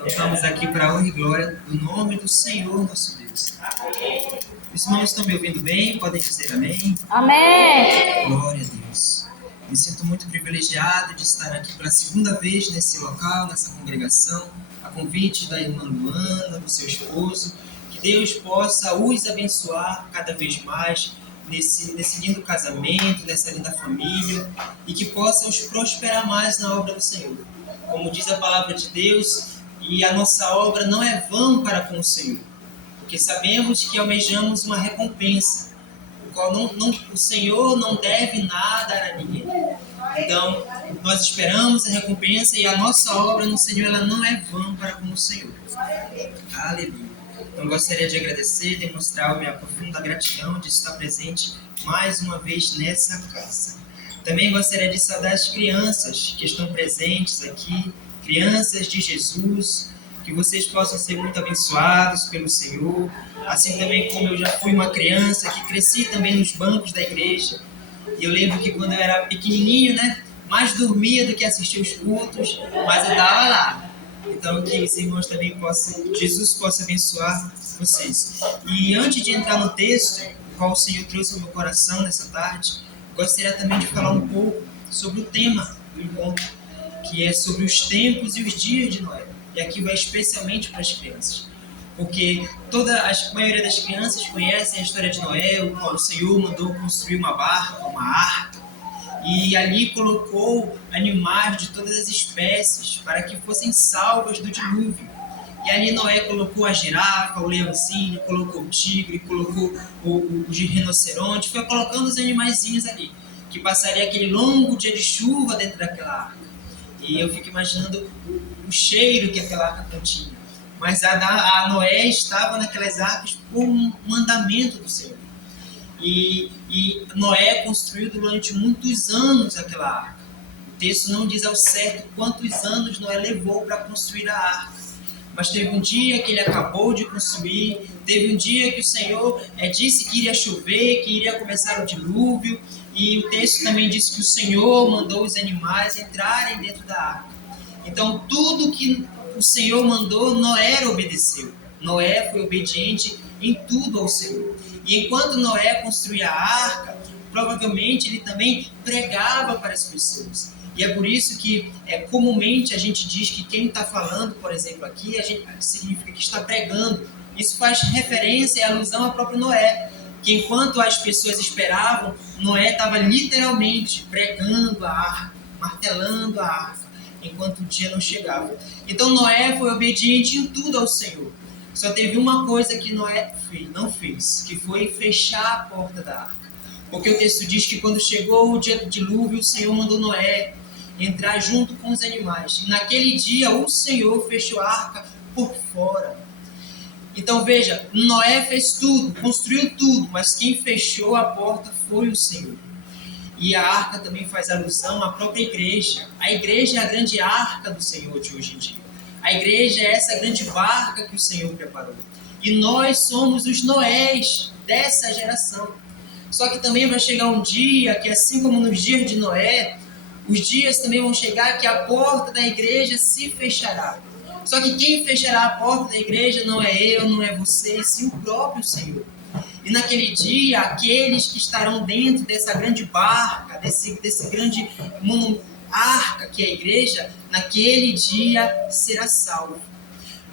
Então estamos aqui para a honra e glória do nome do Senhor nosso Deus. Os irmãos estão me ouvindo bem? Podem dizer amém? Amém! Glória a Deus. Me sinto muito privilegiado de estar aqui pela segunda vez nesse local, nessa congregação, a convite da irmã Luana, do seu esposo. Que Deus possa os abençoar cada vez mais nesse lindo casamento, nessa linda família, e que possa os prosperar mais na obra do Senhor. Como diz a palavra de Deus, e a nossa obra não é vã para com o Senhor, porque sabemos que almejamos uma recompensa, o qual o Senhor não deve nada a ninguém. Então, nós esperamos a recompensa e a nossa obra no Senhor ela não é vã para com o Senhor. Aleluia. Então, gostaria de agradecer, demonstrar a minha profunda gratidão de estar presente mais uma vez nessa casa. Também gostaria de saudar as crianças que estão presentes aqui, crianças de Jesus, que vocês possam ser muito abençoados pelo Senhor, assim também como eu já fui uma criança que cresci também nos bancos da igreja. E eu lembro que quando eu era pequenininho, mais dormia do que assistia os cultos, mas eu estava lá. Então, que os irmãos também Jesus possa abençoar vocês. E antes de entrar no texto, o qual o Senhor trouxe ao meu coração nessa tarde, gostaria também de falar um pouco sobre o tema do encontro, que é sobre os tempos e os dias de Noé. E aqui vai especialmente para as crianças. Porque a maioria das crianças conhecem a história de Noé, o qual o Senhor mandou construir uma barca, uma arca, e ali colocou animais de todas as espécies para que fossem salvas do dilúvio. E ali Noé colocou a girafa, o leãozinho, colocou o tigre, colocou o rinoceronte, foi colocando os animaizinhos ali, que passaria aquele longo dia de chuva dentro daquela arca. E eu fico imaginando o cheiro que aquela arca continha. Mas a Noé estava naquelas arcas por um mandamento do Senhor. E Noé construiu durante muitos anos aquela arca. O texto não diz ao certo quantos anos Noé levou para construir a arca. Mas teve um dia que ele acabou de construir, teve um dia que o Senhor disse que iria chover, que iria começar o dilúvio, e o texto também diz que o Senhor mandou os animais entrarem dentro da arca. Então, tudo que o Senhor mandou, Noé obedeceu. Noé foi obediente em tudo ao Senhor. E enquanto Noé construía a arca, provavelmente ele também pregava para as pessoas. E é por isso que comumente a gente diz que quem está falando, por exemplo, aqui, significa que está pregando. Isso faz referência e alusão ao próprio Noé, que enquanto as pessoas esperavam, Noé estava literalmente pregando a arca, martelando a arca, enquanto o dia não chegava. Então Noé foi obediente em tudo ao Senhor. Só teve uma coisa que Noé não fez, que foi fechar a porta da arca. Porque o texto diz que quando chegou o dia do dilúvio, o Senhor mandou Noé entrar junto com os animais. E naquele dia o Senhor fechou a arca por fora. Então veja, Noé fez tudo, construiu tudo, mas quem fechou a porta foi o Senhor. E a arca também faz alusão à própria igreja. A igreja é a grande arca do Senhor de hoje em dia. A igreja é essa grande barca que o Senhor preparou. E nós somos os Noés dessa geração. Só que também vai chegar um dia que, assim como nos dias de Noé, os dias também vão chegar que a porta da igreja se fechará. Só que quem fechará a porta da igreja não é eu, não é você, sim o próprio Senhor. E naquele dia, aqueles que estarão dentro dessa grande barca, desse grande arca que é a igreja, naquele dia será salvo.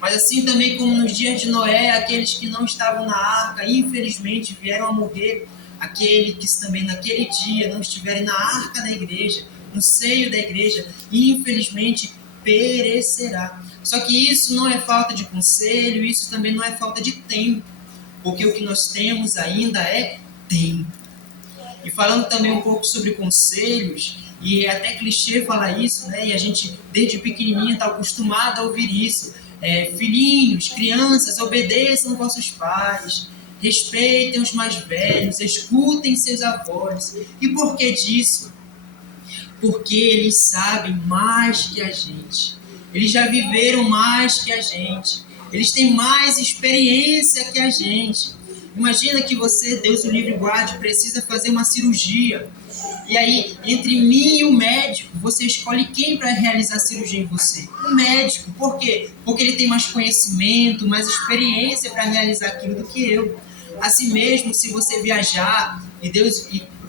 Mas assim também como nos dias de Noé, aqueles que não estavam na arca, infelizmente vieram a morrer. Aqueles que também naquele dia não estiverem na arca da igreja, no seio da igreja, infelizmente perecerá. Só que isso não é falta de conselho, isso também não é falta de tempo, porque o que nós temos ainda é tempo. E falando também um pouco sobre conselhos, e é até clichê falar isso, e a gente desde pequenininho está acostumado a ouvir isso. Filhinhos, crianças, obedeçam vossos pais, respeitem os mais velhos, escutem seus avós. E por que disso? Porque eles sabem mais que a gente. Eles já viveram mais que a gente. Eles têm mais experiência que a gente. Imagina que você, Deus o livre guarde, precisa fazer uma cirurgia. E aí, entre mim e o médico, você escolhe quem para realizar a cirurgia em você? O médico. Por quê? Porque ele tem mais conhecimento, mais experiência para realizar aquilo do que eu. Assim mesmo, se você viajar e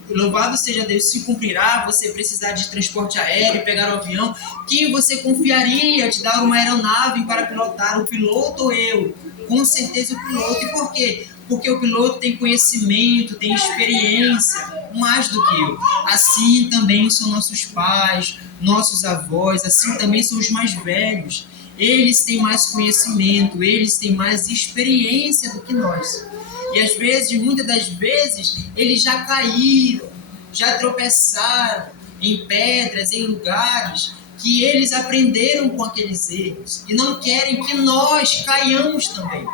louvado seja Deus, se cumprirá, você precisar de transporte aéreo, pegar um avião, quem você confiaria de dar uma aeronave para pilotar, o piloto ou eu? Com certeza o piloto. E por quê? Porque o piloto tem conhecimento, tem experiência, mais do que eu. Assim também são nossos pais, nossos avós, assim também são os mais velhos. Eles têm mais conhecimento, eles têm mais experiência do que nós. E às vezes, muitas das vezes, eles já caíram, já tropeçaram em pedras, em lugares que eles aprenderam com aqueles erros e não querem que nós caiamos também.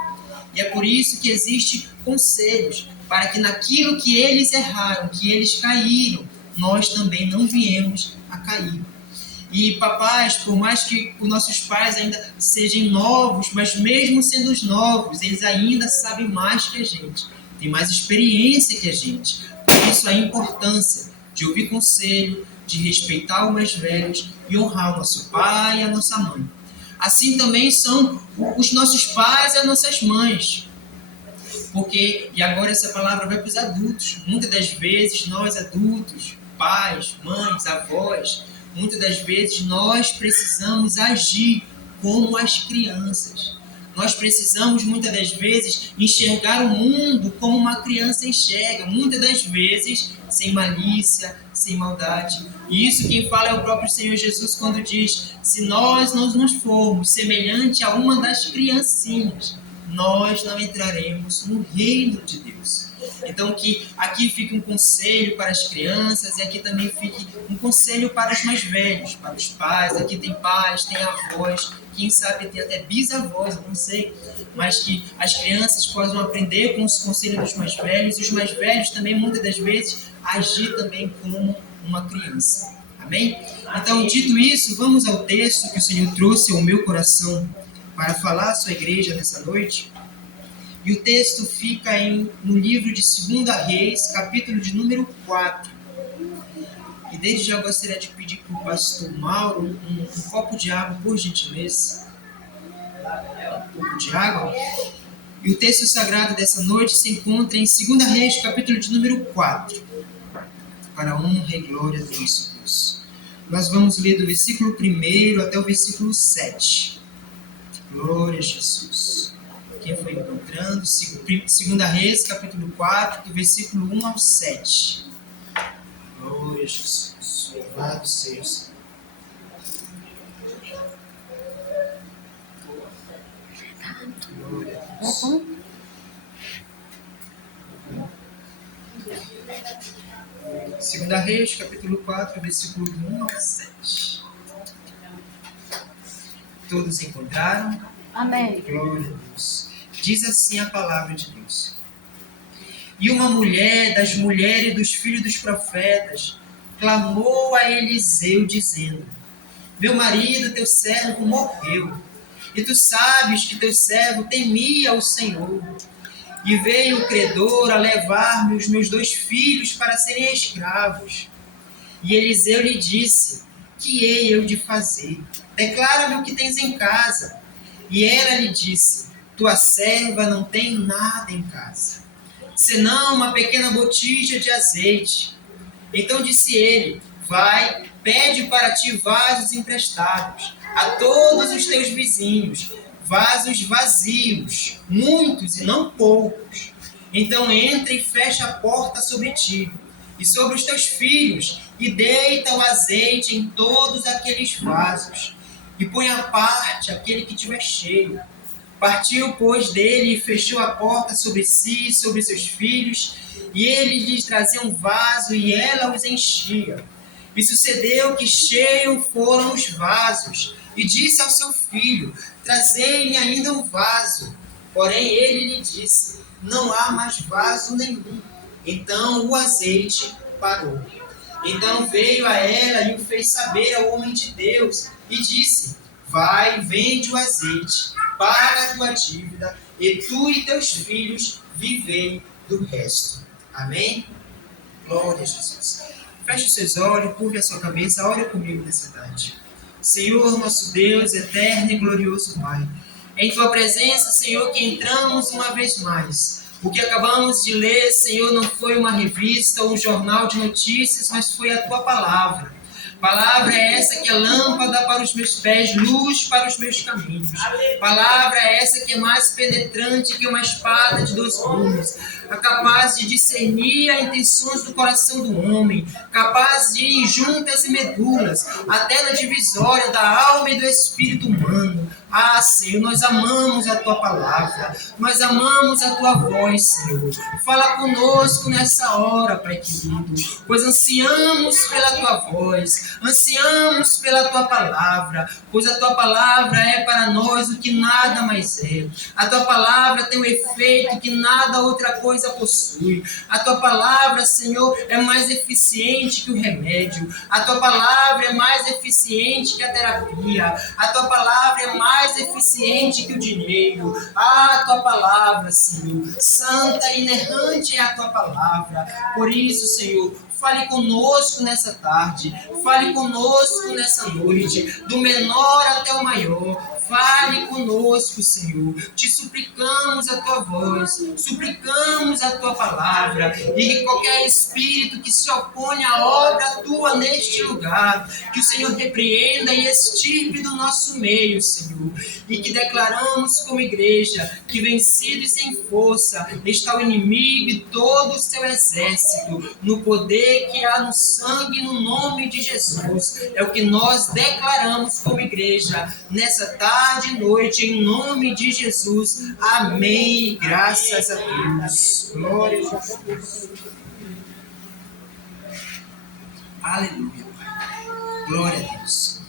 E é por isso que existem conselhos, para que naquilo que eles erraram, que eles caíram, nós também não viemos a cair. E papais, por mais que os nossos pais ainda sejam novos, mas mesmo sendo os novos, eles ainda sabem mais que a gente, têm mais experiência que a gente. Por isso a importância de ouvir conselho, de respeitar os mais velhos e honrar o nosso pai e a nossa mãe. Assim também são os nossos pais e as nossas mães. Porque, e agora essa palavra vai para os adultos. Muitas das vezes nós adultos, pais, mães, avós, muitas das vezes nós precisamos agir como as crianças. Nós precisamos, muitas das vezes, enxergar o mundo como uma criança enxerga. Muitas das vezes, sem malícia, sem maldade. E isso quem fala é o próprio Senhor Jesus quando diz: se nós não nos formos semelhante a uma das criancinhas, nós não entraremos no reino de Deus. Então, que aqui fique um conselho para as crianças e aqui também fique um conselho para os mais velhos, para os pais. Aqui tem pais, tem avós, quem sabe tem até bisavós, eu não sei. Mas que as crianças possam aprender com os conselhos dos mais velhos e os mais velhos também, muitas das vezes, agir também como uma criança. Amém? Então, dito isso, vamos ao texto que o Senhor trouxe ao meu coração para falar à sua igreja nessa noite. E o texto fica no livro de 2 Reis, capítulo de número 4. E desde já eu gostaria de pedir para o pastor Mauro um copo de água, por gentileza. Um copo de água. E o texto sagrado dessa noite se encontra em 2 Reis, capítulo de número 4. Para a honra e glória do nosso Deus. Nós vamos ler do versículo 1 até o versículo 7. Glória a Jesus. Quem foi encontrando? 2 Reis, capítulo 4, do versículo 1 ao 7. Glória a Jesus. Louvado seja o Senhor. Glória a Deus. 2 Reis, capítulo 4, versículo 1 ao 7. Todos encontraram? Amém. Glória a Deus. Diz assim a palavra de Deus. E uma mulher das mulheres dos filhos dos profetas clamou a Eliseu, dizendo: meu marido, teu servo, morreu, e tu sabes que teu servo temia o Senhor. E veio o credor a levar-me os meus 2 filhos para serem escravos. E Eliseu lhe disse: que hei eu de fazer? Declara-me o que tens em casa. E ela lhe disse: tua serva não tem nada em casa, senão uma pequena botija de azeite. Então disse ele: vai, pede para ti vasos emprestados a todos os teus vizinhos, vasos vazios, muitos e não poucos. Então entra e fecha a porta sobre ti e sobre os teus filhos, e deita o azeite em todos aqueles vasos, e põe à parte aquele que tiver cheio. Partiu, pois, dele e fechou a porta sobre si e sobre seus filhos, e eles lhes traziam vaso e ela os enchia. E sucedeu que cheios foram os vasos, e disse ao seu filho: trazei-me ainda um vaso. Porém ele lhe disse: não há mais vaso nenhum. Então o azeite parou. Então veio a ela e o fez saber ao homem de Deus, e disse: vai, vende o azeite, paga a tua dívida, e tu e teus filhos vivei do resto. Amém? Glória a Jesus. Feche os seus olhos, curve a sua cabeça, ore comigo nessa tarde. Senhor, nosso Deus, eterno e glorioso Pai, em Tua presença, Senhor, que entramos uma vez mais. O que acabamos de ler, Senhor, não foi uma revista ou um jornal de notícias, mas foi a Tua palavra. Palavra é essa que é lâmpada para os meus pés, luz para os meus caminhos. Palavra é essa que é mais penetrante que uma espada de 2 gumes, capaz de discernir as intenções do coração do homem, capaz de ir juntas e medulas, até na divisória da alma e do espírito humano. Ah, Senhor, nós amamos a Tua palavra, nós amamos a Tua voz, Senhor. Fala conosco nessa hora, Pai querido, pois ansiamos pela Tua voz, ansiamos pela Tua palavra, pois a Tua palavra é para nós o que nada mais é. A Tua palavra tem um efeito que nada outra coisa possui. A Tua palavra, Senhor, é mais eficiente que o remédio. A Tua palavra é mais eficiente que a terapia. A Tua palavra é mais eficiente que o dinheiro. Ah, a Tua palavra, Senhor, santa e inerrante é a Tua palavra. Por isso, Senhor, fale conosco nessa tarde, fale conosco nessa noite, do menor até o maior. Fale conosco, Senhor. Te suplicamos a Tua voz, suplicamos a Tua palavra, e que qualquer espírito que se opõe à obra Tua neste lugar, que o Senhor repreenda e extirpe do nosso meio, Senhor. E que declaramos como igreja que vencido e sem força está o inimigo e todo o seu exército, no poder que há no sangue, no nome de Jesus. É o que nós declaramos como igreja nessa tarde e noite, em nome de Jesus. Amém. Graças a Deus. Glória a Jesus. Aleluia. Glória a Deus.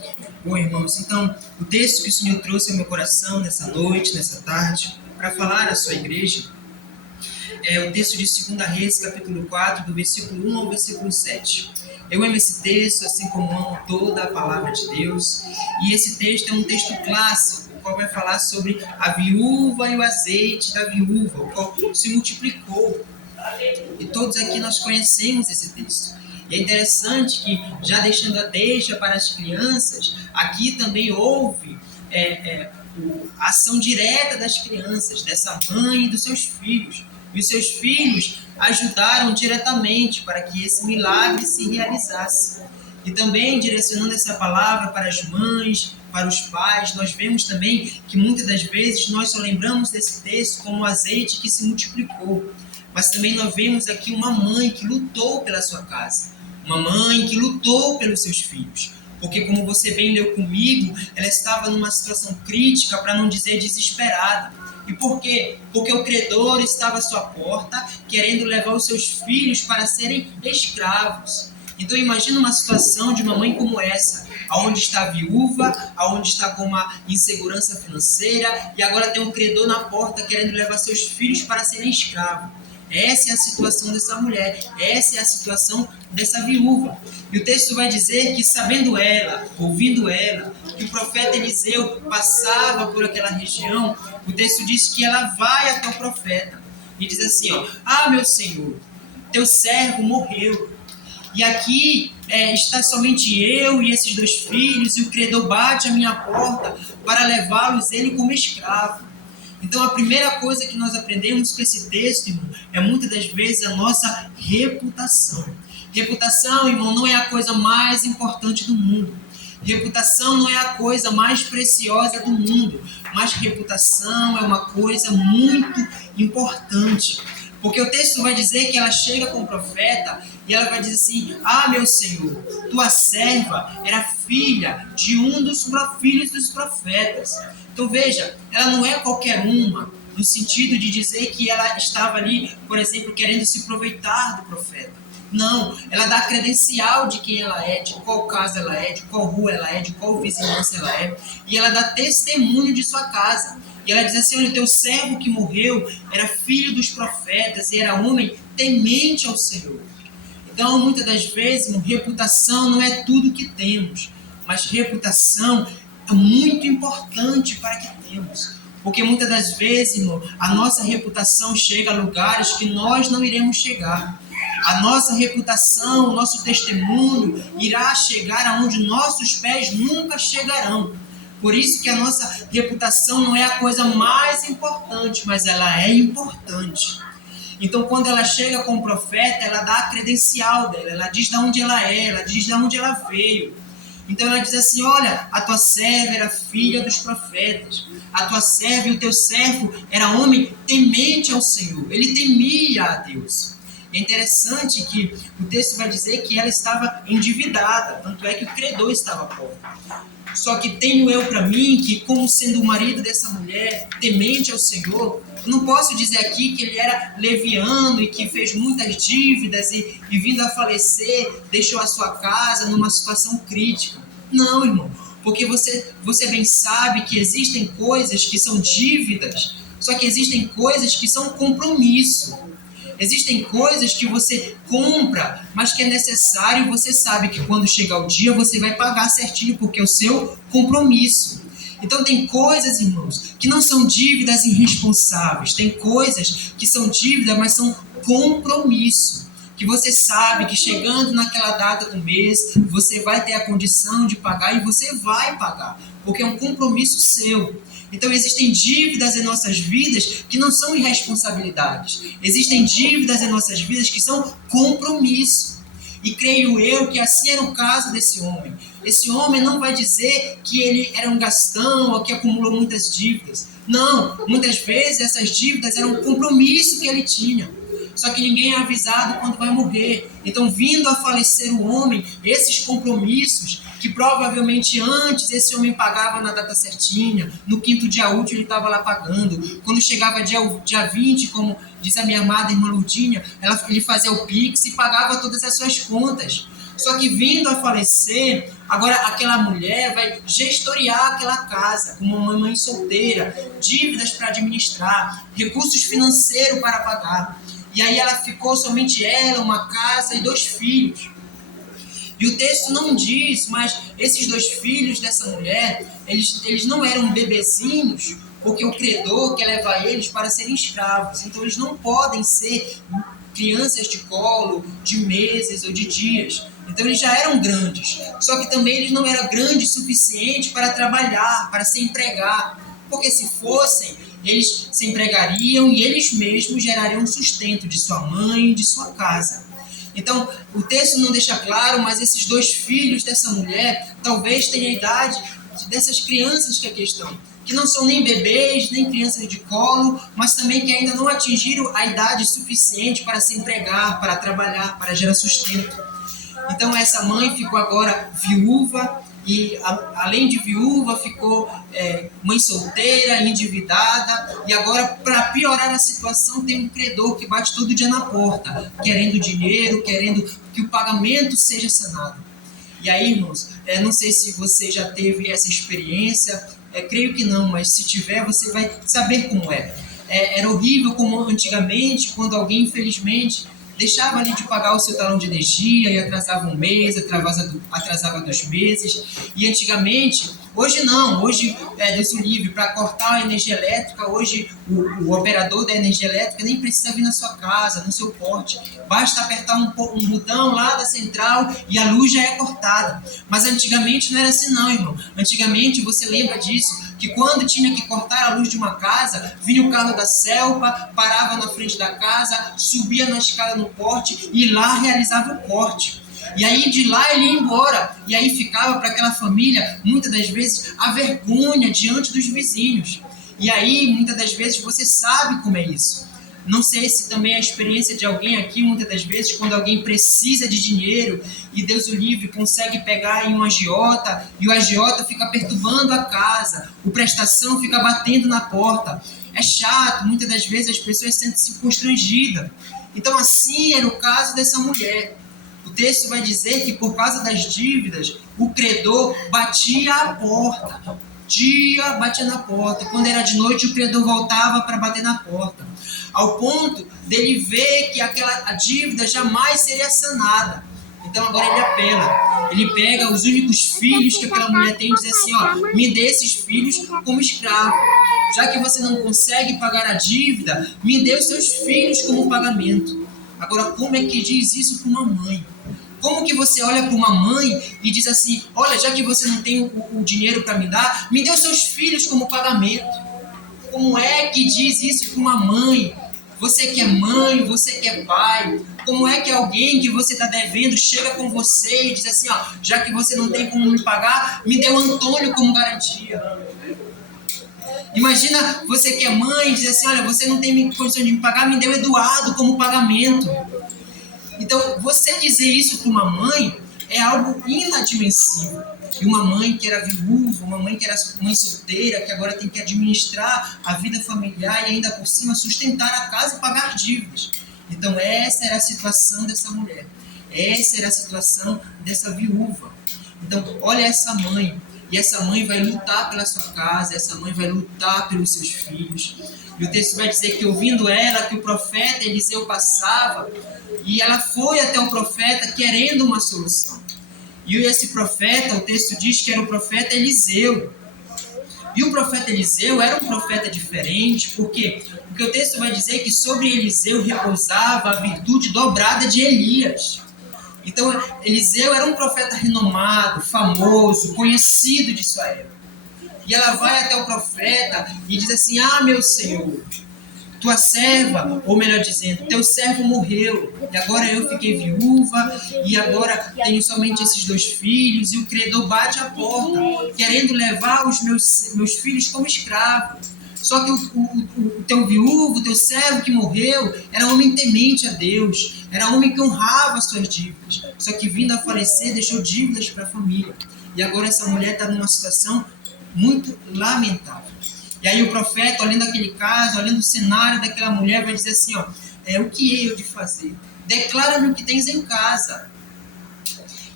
Bom, irmãos, então, o texto que o Senhor trouxe ao meu coração nessa noite, nessa tarde, para falar à sua igreja, é o texto de 2 Reis, capítulo 4, do versículo 1 ao versículo 7. Eu amo esse texto, assim como amo toda a palavra de Deus. E esse texto é um texto clássico, o qual vai falar sobre a viúva e o azeite da viúva, o qual se multiplicou. E todos aqui nós conhecemos esse texto. E é interessante que, já deixando a deixa para as crianças, aqui também houve a ação direta das crianças, dessa mãe e dos seus filhos. E os seus filhos ajudaram diretamente para que esse milagre se realizasse. E também, direcionando essa palavra para as mães, para os pais, nós vemos também que muitas das vezes nós só lembramos desse texto como um azeite que se multiplicou. Mas também nós vemos aqui uma mãe que lutou pela sua casa, uma mãe que lutou pelos seus filhos. Porque, como você bem leu comigo, ela estava numa situação crítica, para não dizer desesperada. E por quê? Porque o credor estava à sua porta, querendo levar os seus filhos para serem escravos. Então imagina uma situação de uma mãe como essa, onde está a viúva, onde está com uma insegurança financeira, e agora tem um credor na porta querendo levar seus filhos para serem escravos. Essa é a situação dessa mulher, essa é a situação dessa viúva. E o texto vai dizer que, sabendo ela, ouvindo ela, que o profeta Eliseu passava por aquela região, o texto diz que ela vai até o profeta e diz assim, ah, meu senhor, teu servo morreu. E aqui está somente eu e esses 2 filhos, e o credor bate à minha porta para levá-los ele como escravo. Então, a primeira coisa que nós aprendemos com esse texto, irmão, é muitas das vezes a nossa reputação. Reputação, irmão, não é a coisa mais importante do mundo. Reputação não é a coisa mais preciosa do mundo, mas reputação é uma coisa muito importante. Porque o texto vai dizer que ela chega com o profeta e ela vai dizer assim, ah, meu senhor, tua serva era filha de um dos filhos dos profetas. Então veja, ela não é qualquer uma, no sentido de dizer que ela estava ali, por exemplo, querendo se aproveitar do profeta. Não, ela dá credencial de quem ela é, de qual casa ela é, de qual rua ela é, de qual vizinhança ela é, e ela dá testemunho de sua casa. E ela diz assim, olha, o teu servo que morreu era filho dos profetas e era homem temente ao Senhor. Então, muitas das vezes, reputação não é tudo que temos, mas reputação é muito importante para que temos. Porque muitas das vezes, irmão, a nossa reputação chega a lugares que nós não iremos chegar. A nossa reputação, o nosso testemunho irá chegar aonde nossos pés nunca chegarão. Por isso que a nossa reputação não é a coisa mais importante, mas ela é importante. Então, quando ela chega com o profeta, ela dá a credencial dela, ela diz de onde ela é, ela diz de onde ela veio. Então ela diz assim, olha, a tua serva era filha dos profetas, a tua serva e o teu servo era homem temente ao Senhor, ele temia a Deus. É interessante que o texto vai dizer que ela estava endividada, tanto é que o credor estava à porta. Só que tenho eu para mim que, como sendo o marido dessa mulher, temente ao Senhor, eu não posso dizer aqui que ele era leviano e que fez muitas dívidas e vindo a falecer, deixou a sua casa numa situação crítica. Não, irmão, porque você bem sabe que existem coisas que são dívidas, só que existem coisas que são compromisso. Existem coisas que você compra, mas que é necessário, você sabe que quando chegar o dia você vai pagar certinho, porque é o seu compromisso. Então tem coisas, irmãos, que não são dívidas irresponsáveis, tem coisas que são dívidas, mas são compromisso. Que você sabe que chegando naquela data do mês, você vai ter a condição de pagar e você vai pagar, porque é um compromisso seu. Então existem dívidas em nossas vidas que não são irresponsabilidades. Existem dívidas em nossas vidas que são compromisso. E creio eu que assim era o caso desse homem. Esse homem não vai dizer que ele era um gastão ou que acumulou muitas dívidas. Não, muitas vezes essas dívidas eram um compromisso que ele tinha. Só que ninguém é avisado quando vai morrer. Então, vindo a falecer o homem, esses compromissos, que provavelmente antes esse homem pagava na data certinha, no quinto dia útil ele estava lá pagando. Quando chegava dia 20, como diz a minha amada irmã Lourdinha, ele fazia o Pix e pagava todas as suas contas. Só que vindo a falecer, agora aquela mulher vai gestoriar aquela casa, como uma mãe solteira, dívidas para administrar, recursos financeiros para pagar. E aí ela ficou somente ela, uma casa e 2 filhos. E o texto não diz, mas esses 2 filhos dessa mulher, eles não eram bebezinhos, porque o credor quer levar eles para serem escravos. Então eles não podem ser crianças de colo, de meses ou de dias. Então eles já eram grandes. Só que também eles não eram grandes o suficiente para trabalhar, para se empregar. Porque se fossem, eles se empregariam e eles mesmos gerariam o sustento de sua mãe e de sua casa. Então, o texto não deixa claro, mas esses 2 filhos dessa mulher talvez tenham a idade dessas crianças que aqui estão, que não são nem bebês, nem crianças de colo, mas também que ainda não atingiram a idade suficiente para se empregar, para trabalhar, para gerar sustento. Então, essa mãe ficou agora viúva, e além de viúva ficou mãe solteira, endividada, e agora, para piorar a situação, tem um credor que bate todo dia na porta, querendo dinheiro, querendo que o pagamento seja sanado. E aí, irmãos, não sei se você já teve essa experiência, creio que não, mas se tiver, você vai saber como é. Era horrível como antigamente, quando alguém, infelizmente, deixava ali de pagar o seu talão de energia e atrasava um mês, atrasava 2 meses. E antigamente, hoje não, hoje Deus o livre, para cortar a energia elétrica, hoje o operador da energia elétrica nem precisa vir na sua casa, no seu porte. Basta apertar um botão lá da central e a luz já é cortada. Mas antigamente não era assim não, irmão. Antigamente, você lembra disso, que quando tinha que cortar a luz de uma casa, vinha o carro da Celpa, parava na frente da casa, subia na escada no porte e lá realizava o corte. E aí de lá ele ia embora. E aí ficava para aquela família, muitas das vezes, a vergonha diante dos vizinhos. E aí, muitas das vezes, você sabe como é isso. Não sei se também é a experiência de alguém aqui, muitas das vezes, quando alguém precisa de dinheiro e Deus o livre consegue pegar em um agiota e o agiota fica perturbando a casa, o prestação fica batendo na porta. É chato, muitas das vezes as pessoas sentem-se constrangidas. Então assim era o caso dessa mulher. O texto vai dizer que por causa das dívidas, o credor batia a porta. Dia batia na porta. Quando era de noite, o credor voltava para bater na porta. Ao ponto dele ver que a dívida jamais seria sanada. Então agora ele apela. Ele pega os únicos filhos que aquela mulher tem e diz assim, me dê esses filhos como escravo. Já que você não consegue pagar a dívida, me dê os seus filhos como pagamento. Agora, como é que diz isso para uma mãe? Como que você olha para uma mãe e diz assim, olha, já que você não tem o dinheiro para me dar, me dê os seus filhos como pagamento. Como é que diz isso para uma mãe? Você que é mãe, você que é pai, como é que alguém que você está devendo chega com você e diz assim, ó, já que você não tem como me pagar, me dê o Antônio como garantia. Imagina você que é mãe e diz assim, olha, você não tem condição de me pagar, me dê o Eduardo como pagamento. Então, você dizer isso para uma mãe é algo inadmissível. E uma mãe que era viúva, uma mãe que era mãe solteira, que agora tem que administrar a vida familiar e ainda por cima sustentar a casa e pagar dívidas. Então, essa era a situação dessa mulher. Essa era a situação dessa viúva. Então, olha essa mãe. E essa mãe vai lutar pela sua casa, essa mãe vai lutar pelos seus filhos. E o texto vai dizer que ouvindo ela, que o profeta Eliseu passava, e ela foi até o profeta querendo uma solução. E esse profeta, o texto diz que era o profeta Eliseu. E o profeta Eliseu era um profeta diferente, por quê? Porque o texto vai dizer que sobre Eliseu repousava a virtude dobrada de Elias. Então, Eliseu era um profeta renomado, famoso, conhecido de sua época. E ela vai até o profeta e diz assim, ah, meu Senhor, tua serva, ou melhor dizendo, teu servo morreu, e agora eu fiquei viúva, e agora tenho somente esses 2 filhos, e o credor bate a porta, querendo levar os meus filhos como escravos. Só que o teu viúvo, o teu servo que morreu, era homem temente a Deus, era homem que honrava as suas dívidas. Só que vindo a falecer, deixou dívidas para a família. E agora essa mulher está numa situação muito lamentável. E aí o profeta, olhando aquele caso, olhando o cenário daquela mulher, vai dizer assim, ó, o que hei eu de fazer? Declara-me o que tens em casa.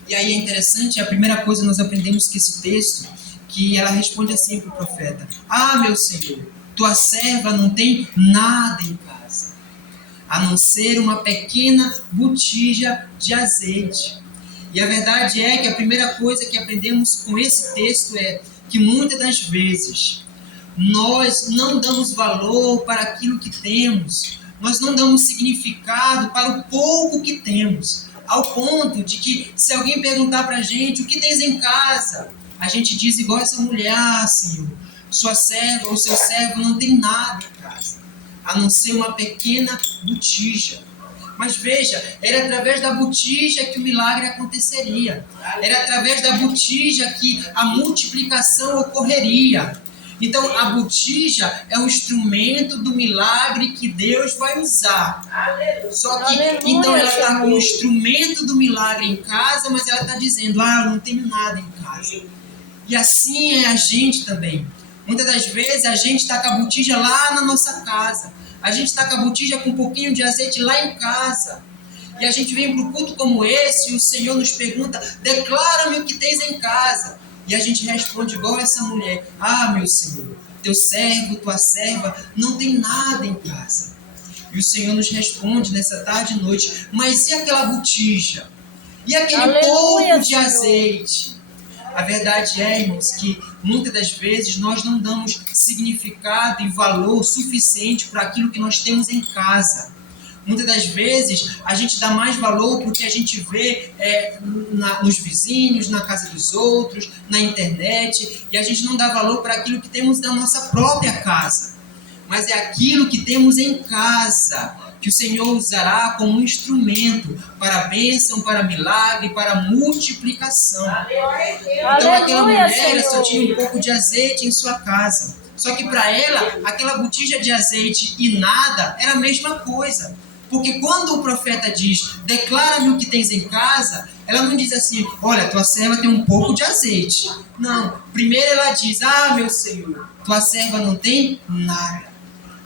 E aí é interessante, a primeira coisa que nós aprendemos com esse texto, que ela responde assim para o profeta, ah, meu Senhor, tua serva não tem nada em casa, a não ser uma pequena botija de azeite. E a verdade é que a primeira coisa que aprendemos com esse texto é que muitas das vezes nós não damos valor para aquilo que temos, nós não damos significado para o pouco que temos, ao ponto de que se alguém perguntar para a gente o que tens em casa, a gente diz igual essa mulher, ah, Senhor, sua serva ou seu servo não tem nada em casa, a não ser uma pequena botija. Mas veja, era através da botija que o milagre aconteceria. Era através da botija que a multiplicação ocorreria. Então, a botija é o instrumento do milagre que Deus vai usar. Só que, então, ela está com o instrumento do milagre em casa, mas ela está dizendo, ah, eu não tenho nada em casa. E assim é a gente também. Muitas das vezes a gente está com a botija lá na nossa casa. A gente está com a botija com um pouquinho de azeite lá em casa. E a gente vem para um culto como esse e o Senhor nos pergunta, declara-me o que tens em casa. E a gente responde igual essa mulher, ah, meu Senhor, teu servo, tua serva não tem nada em casa. E o Senhor nos responde nessa tarde e noite, mas e aquela botija? E aquele pouco de azeite? A verdade é, irmãos, que muitas das vezes nós não damos significado e valor suficiente para aquilo que nós temos em casa. Muitas das vezes a gente dá mais valor porque a gente vê nos vizinhos, na casa dos outros, na internet, e a gente não dá valor para aquilo que temos na nossa própria casa. Mas é aquilo que temos em casa que o Senhor usará como um instrumento para a bênção, para milagre, para multiplicação. Então aquela mulher só tinha um pouco de azeite em sua casa. Só que para ela, aquela botija de azeite e nada era a mesma coisa. Porque quando o profeta diz, declara-me o que tens em casa, ela não diz assim, olha, tua serva tem um pouco de azeite. Não, primeiro ela diz, ah, meu Senhor, tua serva não tem nada.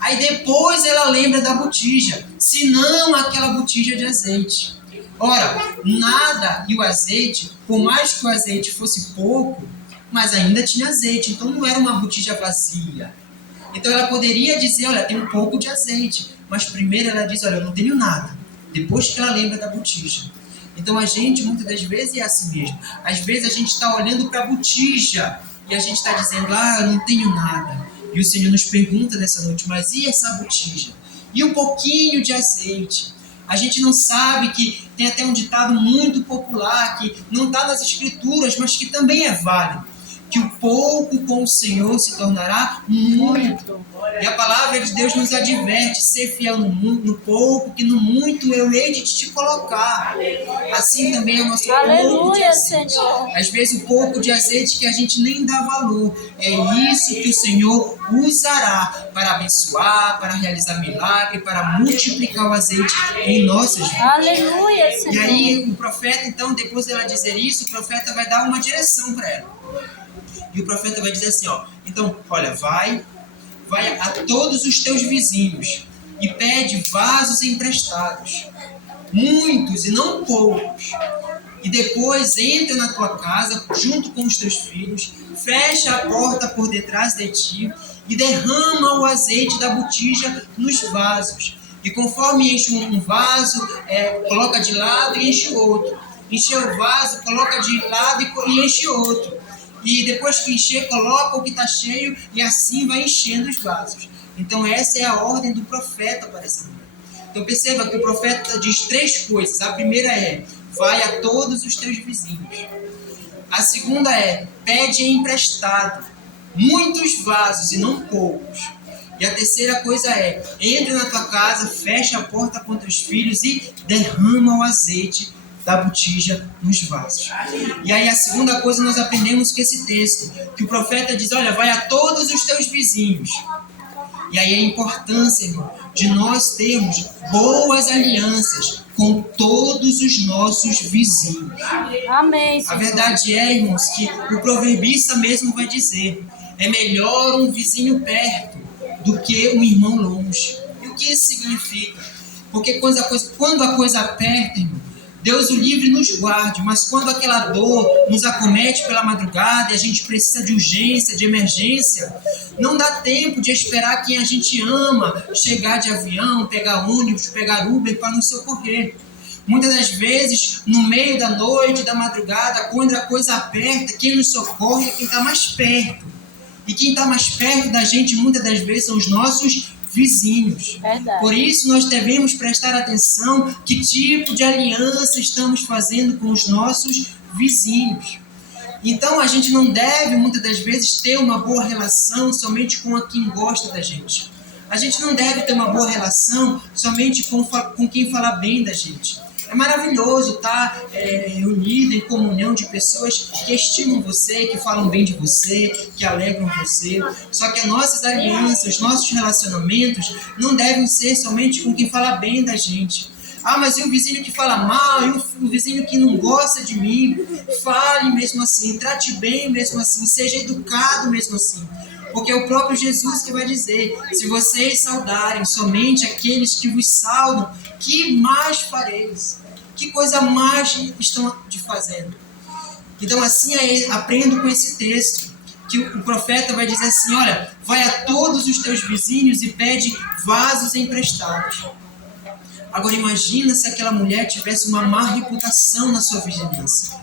Aí depois ela lembra da botija, se não aquela botija de azeite. Ora, nada e o azeite, por mais que o azeite fosse pouco, mas ainda tinha azeite, então não era uma botija vazia. Então ela poderia dizer, olha, tem um pouco de azeite, mas primeiro ela diz, olha, eu não tenho nada. Depois que ela lembra da botija. Então a gente, muitas das vezes, é assim mesmo. Às vezes a gente está olhando para a botija e a gente está dizendo, ah, eu não tenho nada. E o Senhor nos pergunta nessa noite, mas e essa botija? E um pouquinho de azeite? A gente não sabe que tem até um ditado muito popular que não está nas escrituras, mas que também é válido. Que o pouco com o Senhor se tornará muito. E a palavra de Deus nos adverte: ser fiel no pouco, que no muito eu hei de te colocar. Assim também é o nosso pouco de azeite. Senhor. Às vezes o pouco de azeite que a gente nem dá valor. É isso que o Senhor usará para abençoar, para realizar milagre, para multiplicar o azeite em nossas vidas. Aleluia, Senhor. E aí o profeta, então, depois dela dizer isso, o profeta vai dar uma direção para ela. E o profeta vai dizer assim, ó, então, olha, vai a todos os teus vizinhos e pede vasos emprestados, muitos e não poucos. E depois entra na tua casa junto com os teus filhos, fecha a porta por detrás de ti e derrama o azeite da botija nos vasos. E conforme enche um vaso, coloca de lado e enche outro. Enche o vaso, coloca de lado e enche outro. E depois que encher, coloca o que está cheio e assim vai enchendo os vasos. Então essa é a ordem do profeta para essa mulher. Então perceba que o profeta diz 3 coisas. A primeira é, vai a todos os teus vizinhos. A segunda é, pede emprestado, muitos vasos e não poucos. E a terceira coisa é, entra na tua casa, fecha a porta com teus filhos e derrama o azeite da botija nos vasos. E aí a segunda coisa nós aprendemos com esse texto, que o profeta diz, olha, vai a todos os teus vizinhos. E aí a importância, irmão, de nós termos boas alianças com todos os nossos vizinhos. Amém, Senhor. A verdade é, irmãos, que o proverbista mesmo vai dizer, é melhor um vizinho perto do que um irmão longe. E o que isso significa? Porque quando a coisa aperta, irmão, Deus o livre nos guarde, mas quando aquela dor nos acomete pela madrugada e a gente precisa de urgência, de emergência, não dá tempo de esperar quem a gente ama chegar de avião, pegar ônibus, pegar Uber para nos socorrer. Muitas das vezes, no meio da noite, da madrugada, quando a coisa aperta, quem nos socorre é quem está mais perto. E quem está mais perto da gente, muitas das vezes, são os nossos vizinhos. Verdade. Por isso nós devemos prestar atenção que tipo de aliança estamos fazendo com os nossos vizinhos. Então a gente não deve muitas das vezes ter uma boa relação somente com quem gosta da gente. A gente não deve ter uma boa relação somente com quem fala bem da gente. É maravilhoso estar unido em comunhão de pessoas que estimam você, que falam bem de você, que alegram você. Só que as nossas alianças, os nossos relacionamentos não devem ser somente com quem fala bem da gente. Ah, mas e o vizinho que fala mal, e o vizinho que não gosta de mim? Fale mesmo assim, trate bem mesmo assim, seja educado mesmo assim. Porque é o próprio Jesus que vai dizer, se vocês saudarem somente aqueles que vos saudam, que mais fareis? Que coisa mais estão te fazendo? Então assim aprendo com esse texto, que o profeta vai dizer assim, olha, vai a todos os teus vizinhos e pede vasos emprestados. Agora imagina se aquela mulher tivesse uma má reputação na sua vizinhança.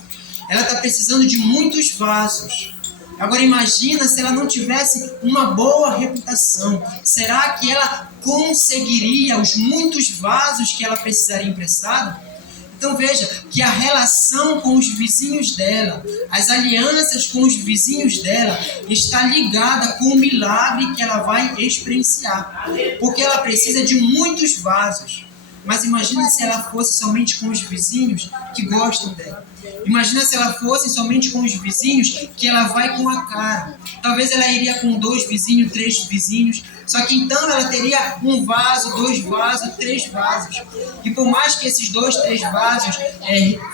Ela está precisando de muitos vasos. Agora imagina se ela não tivesse uma boa reputação. Será que ela conseguiria os muitos vasos que ela precisaria emprestado? Então veja que a relação com os vizinhos dela, as alianças com os vizinhos dela, está ligada com o milagre que ela vai experienciar. Porque ela precisa de muitos vasos. Mas imagina se ela fosse somente com os vizinhos que gostam dela. Imagina se ela fosse somente com os vizinhos que ela vai com a cara. Talvez ela iria com 2 vizinhos, 3 vizinhos. Só que então ela teria 1 vaso, 2 vasos, 3 vasos. E por mais que esses 2, 3 vasos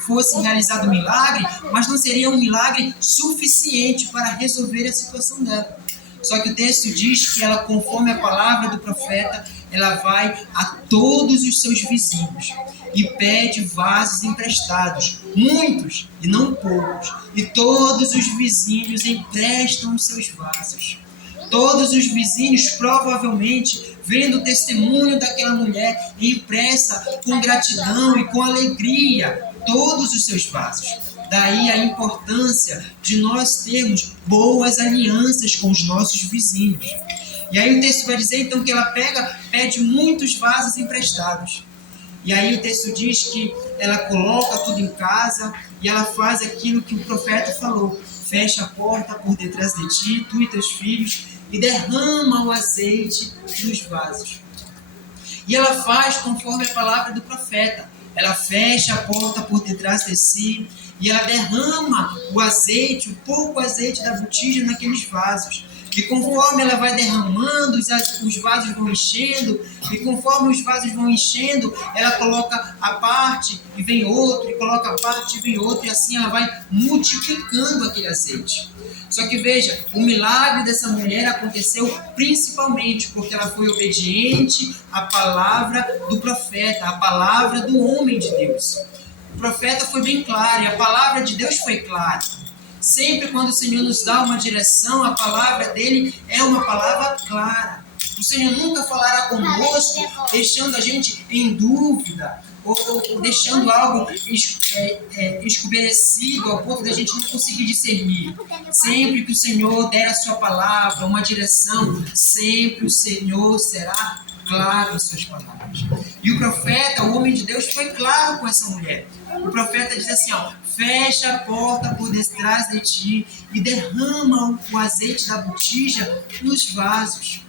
fossem realizado um milagre, mas não seria um milagre suficiente para resolver a situação dela. Só que o texto diz que ela, conforme a palavra do profeta, ela vai a todos os seus vizinhos e pede vasos emprestados, muitos e não poucos. E todos os vizinhos emprestam os seus vasos. Todos os vizinhos, provavelmente, vendo o testemunho daquela mulher, empresta com gratidão e com alegria todos os seus vasos. Daí a importância de nós termos boas alianças com os nossos vizinhos. E aí o texto vai dizer então que ela pede muitos vasos emprestados. E aí o texto diz que ela coloca tudo em casa e ela faz aquilo que o profeta falou. Fecha a porta por detrás de ti, tu e teus filhos, e derrama o azeite nos vasos. E ela faz conforme a palavra do profeta. Ela fecha a porta por detrás de si e ela derrama o azeite, o pouco azeite da botija naqueles vasos. E conforme ela vai derramando, os vasos vão enchendo. E conforme os vasos vão enchendo, ela coloca a parte e vem outro, e coloca a parte e vem outro. E assim ela vai multiplicando aquele azeite. Só que veja, o milagre dessa mulher aconteceu principalmente porque ela foi obediente à palavra do profeta, à palavra do homem de Deus. O profeta foi bem claro e a palavra de Deus foi clara. Sempre quando o Senhor nos dá uma direção, a palavra dele é uma palavra clara. O Senhor nunca falará conosco deixando a gente em dúvida ou deixando algo escurecido ao ponto de a gente não conseguir discernir. Sempre que o Senhor der a sua palavra, uma direção, sempre o Senhor será claro em suas palavras. E o profeta, o homem de Deus, foi claro com essa mulher. O profeta diz assim, fecha a porta por detrás de ti e derrama o azeite da botija nos vasos.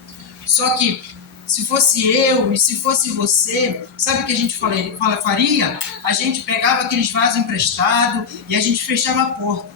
Só que, se fosse eu e se fosse você, sabe o que a gente faria? A gente pegava aqueles vasos emprestados e a gente fechava a porta.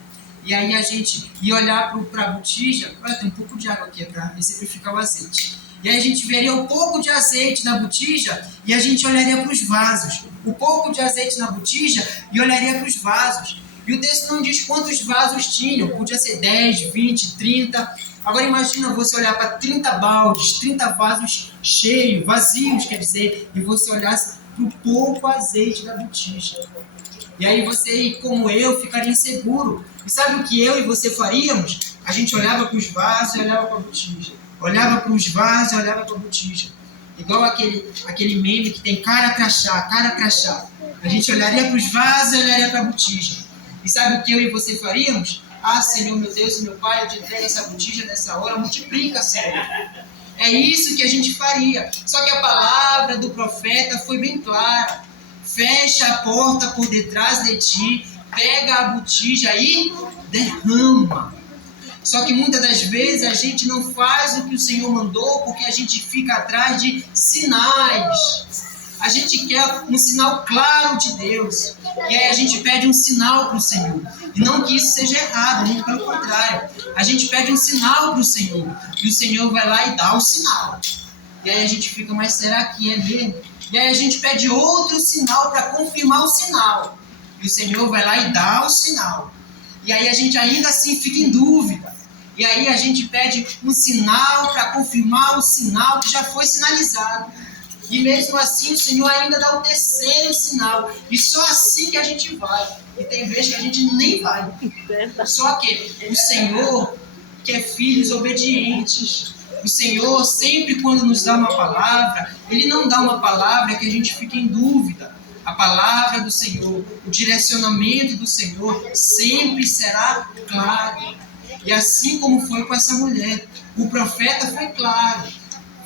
E aí a gente ia olhar para a botija. Olha, tem um pouco de água aqui para exemplificar o azeite. E aí a gente veria um pouco de azeite na botija e a gente olharia para os vasos. Um pouco de azeite na botija e olharia para os vasos. E o texto não diz quantos vasos tinham. Podia ser 10, 20, 30. Agora imagina você olhar para 30 baldes, 30 vasos cheios, vazios, quer dizer, e você olhasse para o pouco azeite da botija. E aí você, como eu, ficaria inseguro. E sabe o que eu e você faríamos? A gente olhava para os vasos e olhava para a botija. Olhava para os vasos e olhava para a botija. Igual aquele meme que tem cara crachá, cara crachá. A gente olharia para os vasos e olharia para a botija. E sabe o que eu e você faríamos? Senhor, meu Deus e meu Pai, eu te entrego essa botija nessa hora, multiplica, Senhor. É isso que a gente faria. Só que a palavra do profeta foi bem clara. Fecha a porta por detrás de ti, pega a botija e derrama. Só que muitas das vezes a gente não faz o que o Senhor mandou porque a gente fica atrás de sinais. A gente quer um sinal claro de Deus. E aí a gente pede um sinal para o Senhor. E não que isso seja errado, muito pelo contrário. A gente pede um sinal para o Senhor. E o Senhor vai lá e dá o sinal. E aí a gente fica, mas será que é mesmo? E aí a gente pede outro sinal para confirmar o sinal. E o Senhor vai lá e dá o sinal. E aí a gente ainda assim fica em dúvida. E aí a gente pede um sinal para confirmar o sinal que já foi sinalizado. E mesmo assim o Senhor ainda dá o terceiro sinal. E só assim que a gente vai. E tem vezes que a gente nem vai. Só que o Senhor quer filhos obedientes. O Senhor sempre quando nos dá uma palavra, Ele não dá uma palavra que a gente fique em dúvida. A palavra do Senhor, o direcionamento do Senhor sempre será claro. E assim como foi com essa mulher, o profeta foi claro.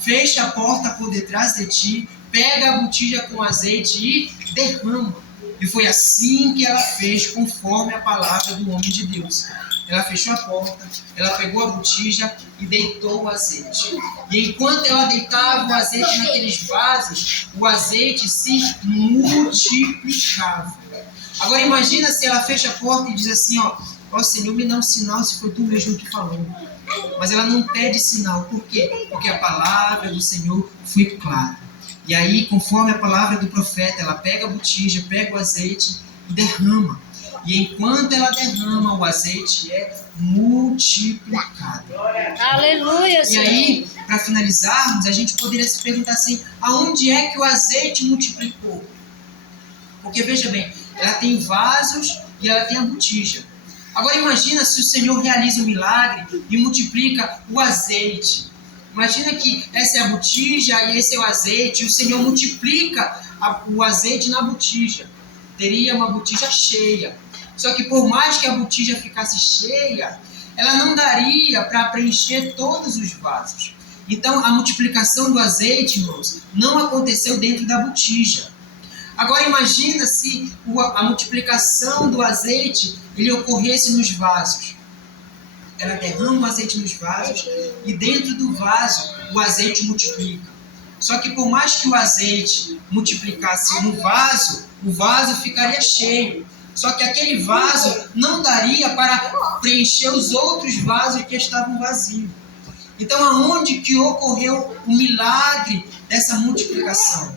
Fecha a porta por detrás de ti, pega a botija com azeite e derrama. E foi assim que ela fez, conforme a palavra do homem de Deus. Ela fechou a porta, ela pegou a botija e deitou o azeite. E enquanto ela deitava o azeite naqueles vasos, o azeite se multiplicava. Agora imagina se ela fecha a porta e diz assim, ó Senhor, me dá um sinal se foi tu mesmo que falou. Mas ela não pede sinal. Por quê? Porque a palavra do Senhor foi clara. E aí, conforme a palavra do profeta, ela pega a botija, pega o azeite e derrama. E enquanto ela derrama, o azeite é multiplicado. Aleluia, Senhor. E aí, para finalizarmos, a gente poderia se perguntar assim, aonde é que o azeite multiplicou? Porque, veja bem, ela tem vasos e ela tem a botija. Agora imagina se o Senhor realiza um milagre e multiplica o azeite. Imagina que essa é a botija e esse é o azeite, e o Senhor multiplica o azeite na botija. Teria uma botija cheia. Só que por mais que a botija ficasse cheia, ela não daria para preencher todos os vasos. Então a multiplicação do azeite, irmãos, não aconteceu dentro da botija. Agora imagina se a multiplicação do azeite ele ocorresse nos vasos. Ela derrama o azeite nos vasos e dentro do vaso o azeite multiplica. Só que por mais que o azeite multiplicasse no vaso, o vaso ficaria cheio. Só que aquele vaso não daria para preencher os outros vasos que estavam vazios. Então aonde que ocorreu o milagre dessa multiplicação?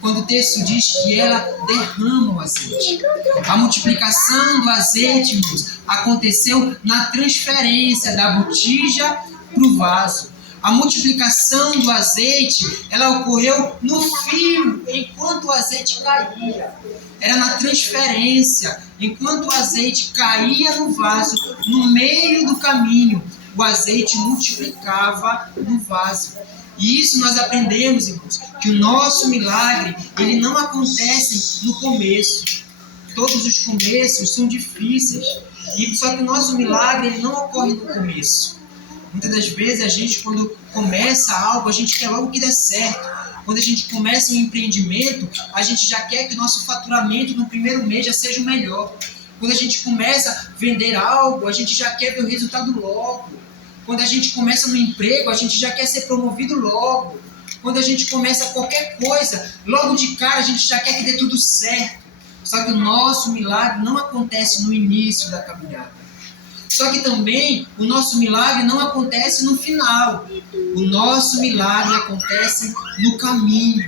Quando o texto diz que ela derrama o azeite. A multiplicação do azeite, irmãos, aconteceu na transferência da botija para o vaso. A multiplicação do azeite, ela ocorreu no fio, enquanto o azeite caía. Era na transferência. Enquanto o azeite caía no vaso, no meio do caminho, o azeite multiplicava no vaso. E isso nós aprendemos, irmãos, que o nosso milagre, ele não acontece no começo. Todos os começos são difíceis. Só que o nosso milagre, ele não ocorre no começo. Muitas das vezes a gente, quando começa algo, a gente quer logo que dê certo. Quando a gente começa um empreendimento, a gente já quer que o nosso faturamento no primeiro mês já seja o melhor. Quando a gente começa a vender algo, a gente já quer ver o resultado logo. Quando a gente começa no emprego, a gente já quer ser promovido logo. Quando a gente começa qualquer coisa, logo de cara a gente já quer que dê tudo certo. Só que o nosso milagre não acontece no início da caminhada. Só que também o nosso milagre não acontece no final. O nosso milagre acontece no caminho.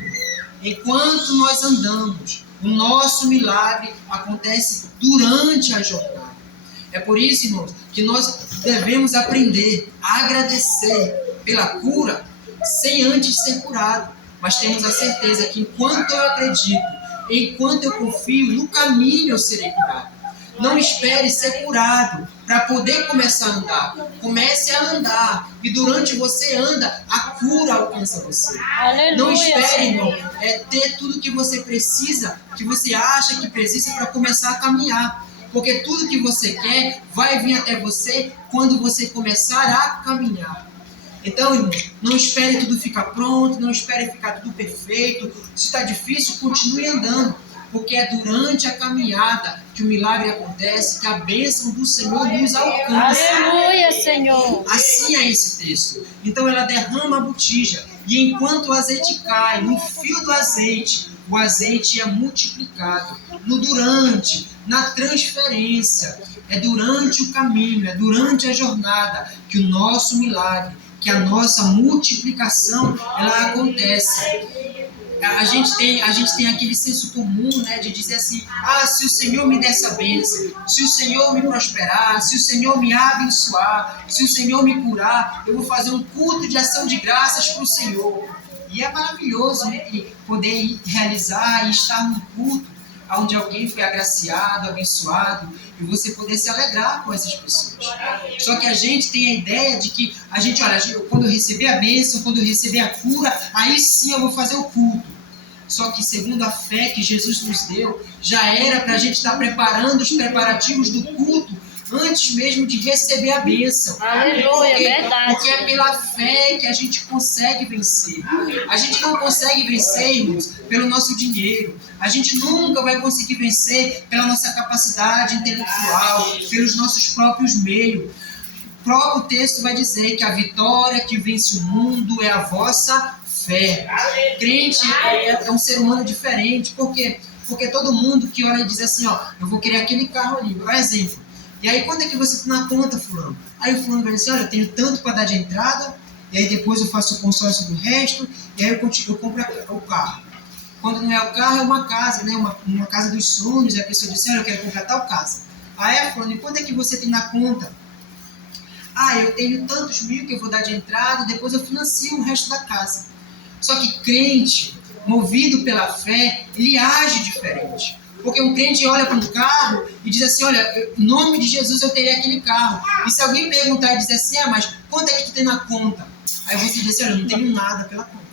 Enquanto nós andamos, o nosso milagre acontece durante a jornada. É por isso, irmãos, que nós devemos aprender a agradecer pela cura sem antes ser curado. Mas temos a certeza que enquanto eu acredito, enquanto eu confio, no caminho eu serei curado. Não espere ser curado para poder começar a andar. Comece a andar. E durante você anda, a cura alcança você. Aleluia. Não espere, irmão, ter tudo que você precisa, que você acha que precisa para começar a caminhar. Porque tudo que você quer vai vir até você quando você começar a caminhar. Então, irmão, não espere tudo ficar pronto, não espere ficar tudo perfeito. Se está difícil, continue andando. Porque é durante a caminhada que o milagre acontece, que a bênção do Senhor nos alcança. Aleluia, Senhor. Assim é esse texto. Então ela derrama a botija. E enquanto o azeite cai, no fio do azeite, o azeite é multiplicado. No durante, na transferência. É durante o caminho, é durante a jornada que o nosso milagre, que a nossa multiplicação, ela acontece. A gente tem aquele senso comum, né, de dizer assim, se o Senhor me der essa bênção, se o Senhor me prosperar, se o Senhor me abençoar, se o Senhor me curar, eu vou fazer um culto de ação de graças para o Senhor. E é maravilhoso, né, poder realizar e estar num culto onde alguém foi agraciado, abençoado, e você poder se alegrar com essas pessoas. Só que a gente tem a ideia de que quando eu receber a bênção, quando eu receber a cura, aí sim eu vou fazer o culto. Só que segundo a fé que Jesus nos deu, já era para a gente estar preparando os preparativos do culto antes mesmo de receber a bênção. Aleluia, verdade. Porque é pela fé que a gente consegue vencer. A gente não consegue vencer, irmãos, pelo nosso dinheiro. A gente nunca vai conseguir vencer pela nossa capacidade intelectual, pelos nossos próprios meios. O próprio texto vai dizer que a vitória que vence o mundo é a vossa fé. Crente é um ser humano diferente. Por quê? Porque todo mundo que olha e diz assim, eu vou querer aquele carro ali. Por exemplo. E aí, quando é que você está na conta, fulano? Aí o fulano vai dizer, eu tenho tanto para dar de entrada, e aí depois eu faço o consórcio do resto, e aí eu compro o carro. Quando não é o carro, é uma casa, né? Uma casa dos sonhos, e a pessoa diz, eu quero comprar tal casa. Aí, fulano, e quanto é que você tem na conta? Eu tenho tantos mil que eu vou dar de entrada, depois eu financio o resto da casa. Só que crente, movido pela fé, ele age diferente. Porque um crente olha para um carro e diz assim, em nome de Jesus eu terei aquele carro. E se alguém perguntar e dizer assim, mas quanto é que tu tem na conta? Aí você diz assim, eu não tenho nada pela conta.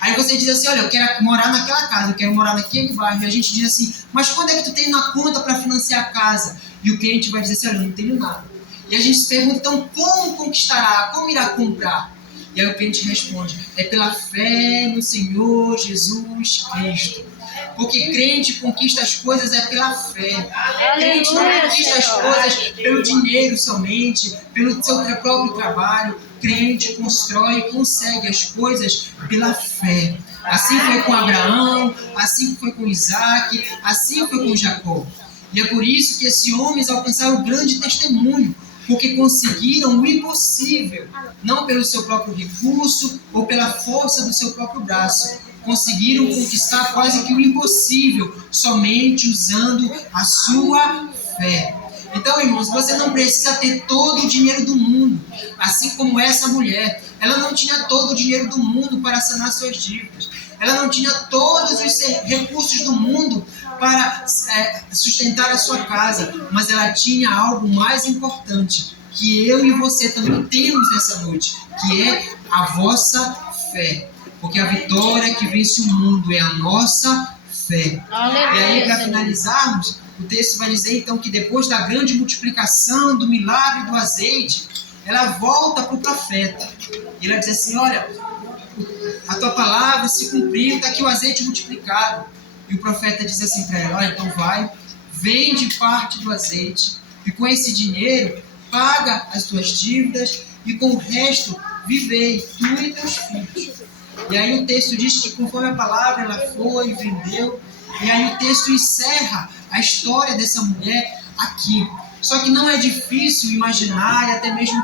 Aí você diz assim, eu quero morar naquela casa, eu quero morar naquele bairro. E a gente diz assim, mas quanto é que tu tem na conta para financiar a casa? E o cliente vai dizer assim, eu não tenho nada. E a gente se pergunta, então, como conquistará? Como irá comprar? E aí o cliente responde, é pela fé no Senhor Jesus Cristo. Porque crente conquista as coisas pela fé. Crente não Aleluia, conquista as Senhor. coisas pelo dinheiro somente, pelo seu próprio trabalho. Crente constrói e consegue as coisas pela fé. Assim foi com Abraão, assim foi com Isaac, assim foi com Jacó. E é por isso que esses homens alcançaram um grande testemunho, porque conseguiram o impossível, não pelo seu próprio recurso ou pela força do seu próprio braço. Conseguiram conquistar quase que o impossível, somente usando a sua fé. Então, irmãos, você não precisa ter todo o dinheiro do mundo, assim como essa mulher. Ela não tinha todo o dinheiro do mundo para sanar suas dívidas. Ela não tinha todos os recursos do mundo para sustentar a sua casa, mas ela tinha algo mais importante, que eu e você também temos nessa noite, que é a vossa fé. Porque a vitória que vence o mundo é a nossa fé. Aleluia, e aí, para Senhor. finalizarmos, o texto vai dizer então que depois da grande multiplicação, do milagre do azeite, ela volta para o profeta. E ela diz assim: olha, a tua palavra se cumpriu, está aqui o azeite multiplicado. E o profeta diz assim para ela: olha, então vai, vende parte do azeite, e com esse dinheiro paga as tuas dívidas, e com o resto vivei, tu e teus filhos. E aí o texto diz que conforme a palavra ela foi e vendeu. E aí o texto encerra a história dessa mulher aqui. Só que não é difícil imaginar e até mesmo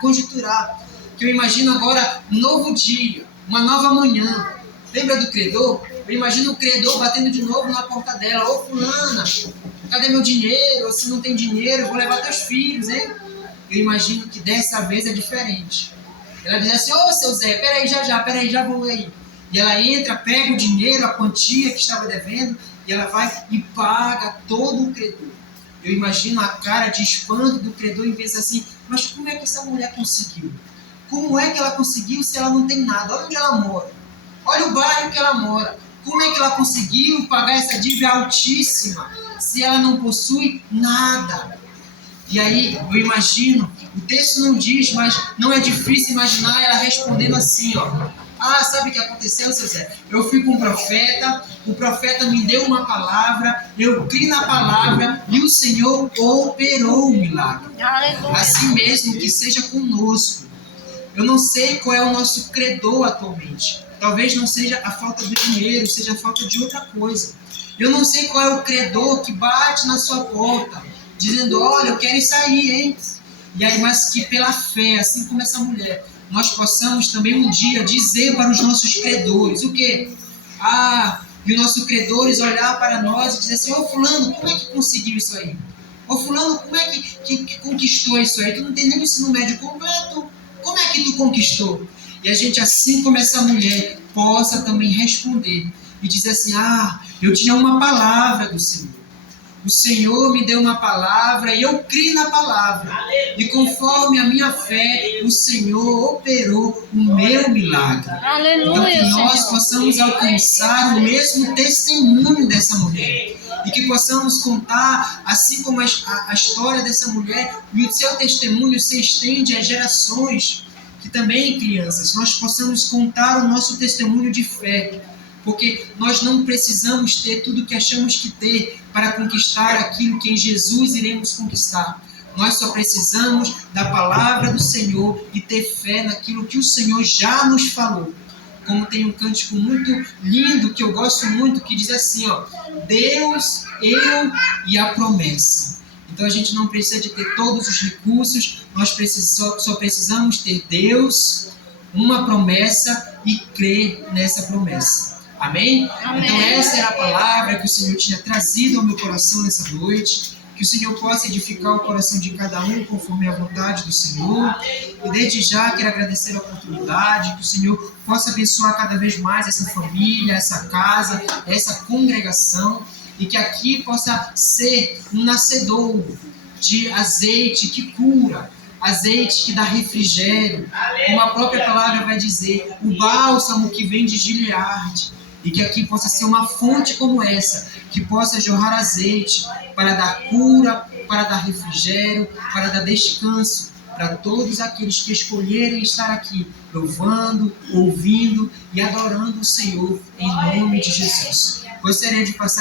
conjecturar. Que eu imagino agora um novo dia, uma nova manhã. Lembra do credor? Eu imagino o credor batendo de novo na porta dela: ô fulana, cadê meu dinheiro? Ou se não tem dinheiro, eu vou levar teus filhos, hein? Eu imagino que dessa vez é diferente. Ela diz assim: ô seu Zé, peraí, já vou aí. E ela entra, pega o dinheiro, a quantia que estava devendo, e ela vai e paga todo o credor. Eu imagino a cara de espanto do credor e pensa assim: mas como é que essa mulher conseguiu? Como é que ela conseguiu se ela não tem nada? Olha onde ela mora. Olha o bairro que ela mora. Como é que ela conseguiu pagar essa dívida altíssima se ela não possui nada? E aí eu imagino, o texto não diz, mas não é difícil imaginar ela respondendo assim, ó: ah, sabe o que aconteceu, seu Zé? Eu fui com o profeta me deu uma palavra, eu criei na palavra e o Senhor operou o milagre. Aleluia. Assim mesmo que seja conosco. Eu não sei qual é o nosso credor atualmente. Talvez não seja a falta do dinheiro, seja a falta de outra coisa. Eu não sei qual é o credor que bate na sua porta, dizendo: olha, eu quero isso aí, hein? E aí, mas que pela fé, assim como essa mulher, nós possamos também um dia dizer para os nossos credores o quê? E os nossos credores olhar para nós e dizer assim: ô fulano, como é que conseguiu isso aí? Ô fulano, como é que conquistou isso aí? Tu não tem nem o ensino médio completo. Como é que tu conquistou? E a gente, assim como essa mulher, possa também responder e dizer assim: eu tinha uma palavra do Senhor. O Senhor me deu uma palavra e eu criei na palavra. E conforme a minha fé, o Senhor operou o meu milagre. Aleluia, Então que nós Senhor. possamos alcançar o mesmo testemunho dessa mulher. E que possamos contar, assim como a história dessa mulher, e o seu testemunho se estende às gerações, que também crianças, nós possamos contar o nosso testemunho de fé. Porque nós não precisamos ter tudo o que achamos que ter para conquistar aquilo que em Jesus iremos conquistar. Nós só precisamos da palavra do Senhor e ter fé naquilo que o Senhor já nos falou. Como tem um cântico muito lindo, que eu gosto muito, que diz assim, ó: Deus, eu e a promessa. Então a gente não precisa de ter todos os recursos, nós só precisamos ter Deus, uma promessa e crer nessa promessa. Amém? Amém. Então essa era a palavra que o Senhor tinha trazido ao meu coração nessa noite. Que o Senhor possa edificar o coração de cada um conforme a vontade do Senhor. E desde já quero agradecer a oportunidade, que o Senhor possa abençoar cada vez mais essa família, essa casa, essa congregação. E que aqui possa ser um nascedouro de azeite que cura, azeite que dá refrigério. Como a própria palavra vai dizer, o bálsamo que vem de Gileade. E que aqui possa ser uma fonte como essa, que possa jorrar azeite para dar cura, para dar refrigério, para dar descanso para todos aqueles que escolherem estar aqui, louvando, ouvindo e adorando o Senhor em nome de Jesus. Gostaria de passar